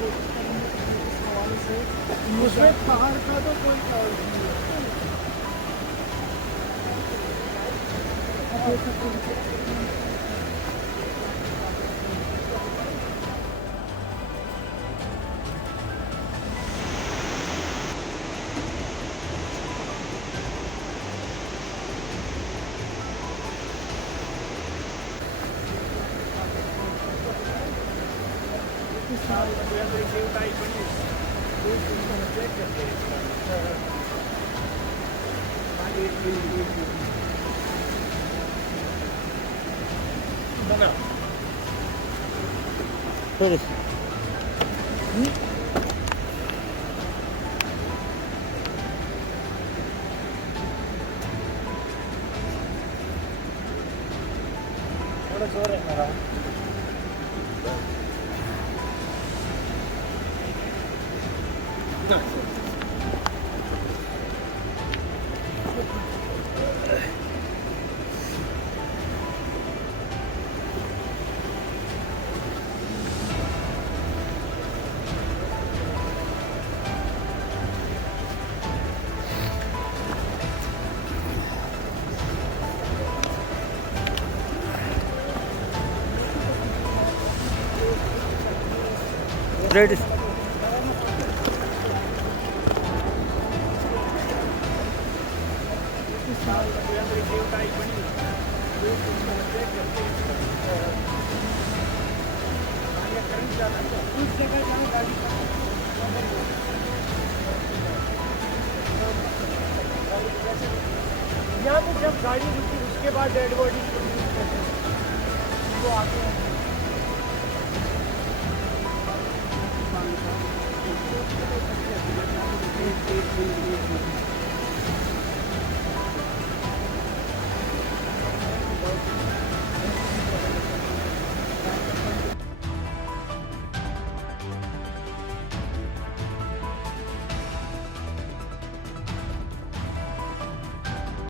कोशिश करेंगे इस हवाले से। उसमें पहाड़ का तो कोई देख सकते हैं। Todos. थोड़ा जोर है मेरा। Ready. यहाँ पे जब गाड़ी रुकी उसके बाद डेड बॉडी तो आगे हैं।